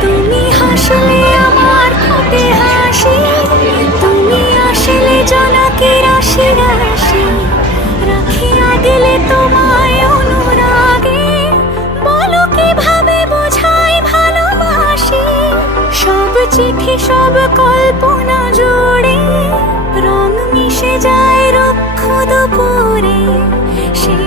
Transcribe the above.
তুমি হাসলে আমার হাসি তুমি আসলে জনাকে রাশি চিঠি সব কল্পনা জোড়ে রং মিশে যায় রক্ষ দুপুরে। সেই